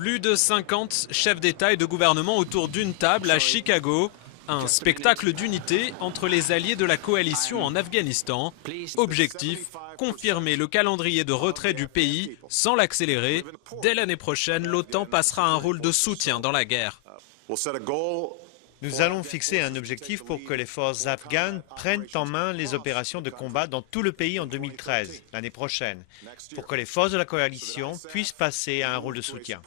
Plus de 50 chefs d'État et de gouvernement autour d'une table à Chicago. Un spectacle d'unité entre les alliés de la coalition en Afghanistan. Objectif, confirmer le calendrier de retrait du pays sans l'accélérer. Dès l'année prochaine, l'OTAN passera un rôle de soutien dans la guerre. Nous allons fixer un objectif pour que les forces afghanes prennent en main les opérations de combat dans tout le pays en 2013, l'année prochaine, pour que les forces de la coalition puissent passer à un rôle de soutien.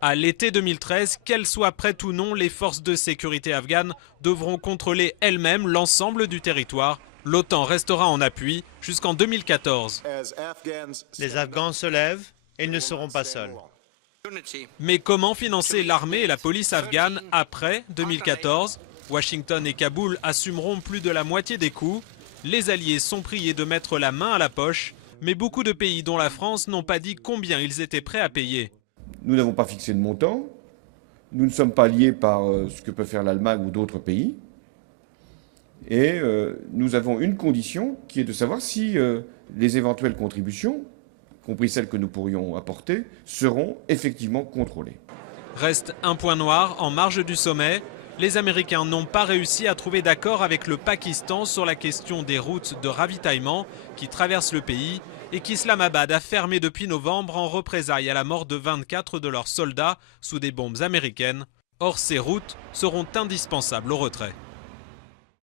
À l'été 2013, qu'elles soient prêtes ou non, les forces de sécurité afghanes devront contrôler elles-mêmes l'ensemble du territoire. L'OTAN restera en appui jusqu'en 2014. Les Afghans se lèvent et ils ne seront pas seuls. Mais comment financer l'armée et la police afghane après 2014 ? Washington et Kaboul assumeront plus de la moitié des coûts. Les alliés sont priés de mettre la main à la poche, mais beaucoup de pays, dont la France, n'ont pas dit combien ils étaient prêts à payer. Nous n'avons pas fixé de montant. Nous ne sommes pas liés par ce que peut faire l'Allemagne ou d'autres pays. Et nous avons une condition qui est de savoir si les éventuelles contributions, compris celles que nous pourrions apporter, seront effectivement contrôlées. Reste un point noir en marge du sommet. Les Américains n'ont pas réussi à trouver d'accord avec le Pakistan sur la question des routes de ravitaillement qui traversent le pays et qu'Islamabad a fermé depuis novembre en représailles à la mort de 24 de leurs soldats sous des bombes américaines. Or, ces routes seront indispensables au retrait.